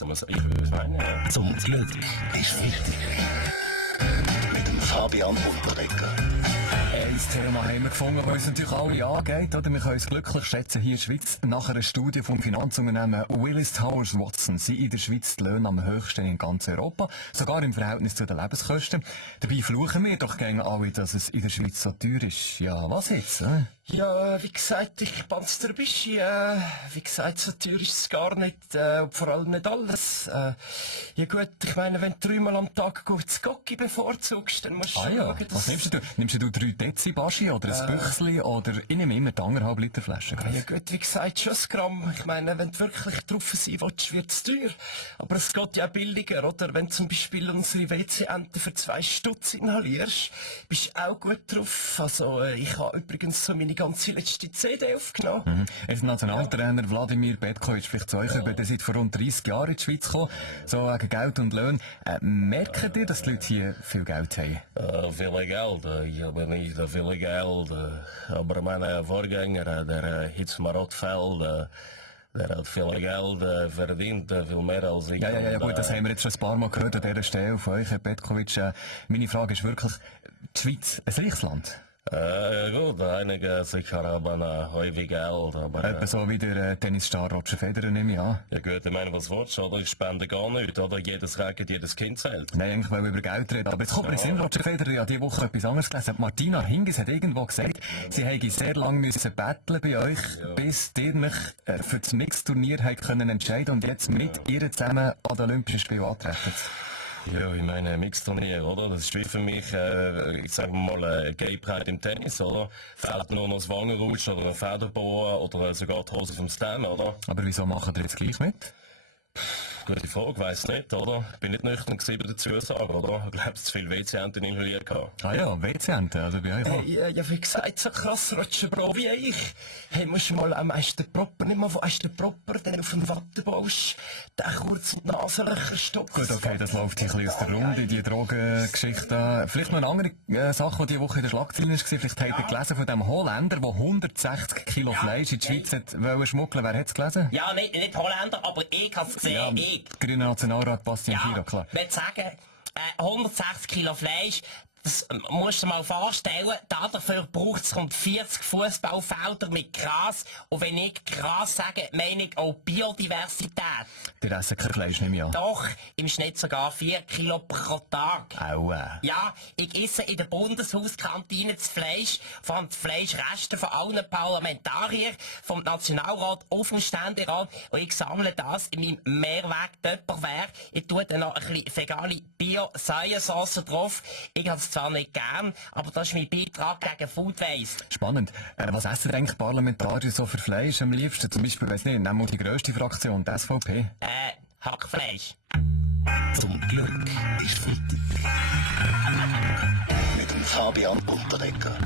ich würde meinen. Zum Glück ist wichtig. Mit dem Fabian Unterdecker. Ein Thema haben wir gefunden, das uns natürlich alle angeht. Oder? Wir können uns glücklich schätzen hier in der Schweiz. Nach einer Studie vom Finanzunternehmen Willis Towers Watson sind in der Schweiz die Löhne am höchsten in ganz Europa. Sogar im Verhältnis zu den Lebenskosten. Dabei fluchen wir doch gerne alle, dass es in der Schweiz so teuer ist. Ja, was jetzt? Ja, wie gesagt, ich bin's der Bischi. Wie gesagt, so teuer ist es gar nicht. Und vor allem nicht alles. Ja gut, ich meine, wenn du 3-mal am Tag gutes Gocki bevorzugst, dann musst du schauen, was nimmst du? Nimmst du 3 Dezi Baschi oder ein Büchsli oder ich nehme immer die 1,5 Liter Flasche? Ja gut, wie gesagt, schon ein Gramm. Ich meine, wenn du wirklich drauf sein willst, wird's teuer. Aber es geht ja auch billiger, oder? Wenn du zum Beispiel unsere WC-Ente für 2 Stutz inhalierst, bist du auch gut drauf. Also, ich habe übrigens so meine ganze letzte CD aufgenommen. Als Nationaltrainer Wladimir Petkovic, vielleicht zu euch über, der seit vor rund 30 Jahren in die Schweiz gekommen, so wegen Geld und Löhne. Merken ihr, dass die Leute hier viel Geld haben? Viel Geld, ich habe nicht viel Geld. Aber mein Vorgänger, der Hitzmar Rothfeld, der hat viel Geld verdient, viel mehr als ich. Ja, gut, das haben wir jetzt schon ein paar Mal gehört an dieser Stelle von euch, Herr Petkovic. Meine Frage ist wirklich, die Schweiz, ein reiches Land? Gut, einige sicher haben häufig Geld, aber... Etwa so wie der Tennisstar Roger Federer, nehme ich an. Ja gut, ich meine, was willst du, oder? Ich spende gar nichts, oder? Jedes Regen, jedes Kind zählt. Nein, eigentlich wollen wir über Geld reden, aber jetzt kommt mir in Roger Federer ja diese Woche etwas anderes gelesen. Martina Hingis hat irgendwo gesagt, sie hätte sehr lange müssen betteln bei euch, bis ihr mich für das Mixturnier können entscheiden und jetzt mit ihr zusammen an den Olympischen Spielen antreten. Ja, ich meine, Mixturnier, oder? Das ist wie für mich, ich sag mal, Gay Pride im Tennis, oder? Fehlt nur noch das Wangenrutsch oder ein Federboa oder sogar die Hose vom Stem, oder? Aber wieso machen ihr jetzt gleich mit? Gute Frage, weiss nicht, oder? Ich bin nicht nüchtern gewesen bei der Zusage, oder? Ich glaube, zu viel WC-Enten inhaliert gehabt. Ah ja, WC-Enten, also bei euch auch. Ja, wie gesagt, so krass Roger Bro wie ich. Hey, musst du mal am meisten Proper, nicht mal von ersten Proper, dann auf den Watte baust, den kurz in die Nasenlöcher stopfst. Gut, okay, das läuft ein bisschen aus der Runde, die Drogengeschichte. Vielleicht noch eine andere Sache, die diese Woche in der Schlagzeile war. Vielleicht habt ihr gelesen von dem Holländer, der 160 Kilo Fleisch in die Schweiz wollte schmuggeln. Wer hat es gelesen? Ja, nicht Holländer, aber ich habe es gesehen. Ja, Grüner Nationalrat Bastian Giro, klar. Ich würde sagen, 160 Kilo Fleisch, das musst du dir mal vorstellen, dafür braucht es rund 40 Fußballfelder mit Gras. Und wenn ich Gras sage, meine ich auch Biodiversität. Der essen kein Fleisch, nehme ich an. Doch, im Schnitt sogar 4 Kilo pro Tag. Aua. Ja, ich esse in der Bundeshauskantine das Fleisch, vor allem das Fleischreste von allen Parlamentariern, vom Nationalrat auf dem Ständerat. Und ich sammle das in meinem Mehrweg-Tupperware. Ich tue dann noch ein bisschen vegane Bio-Sojasauce drauf. Ich habe es zwar nicht gern, aber das ist mein Beitrag gegen Food Waste. Spannend. Was essen eigentlich Parlamentarier so für Fleisch am liebsten? Zum Beispiel, weiss nicht, nehmen wir die grösste Fraktion, die SVP. Hackfleisch. Zum Glück ist wichtig. Mit dem Fabian Unterdecker.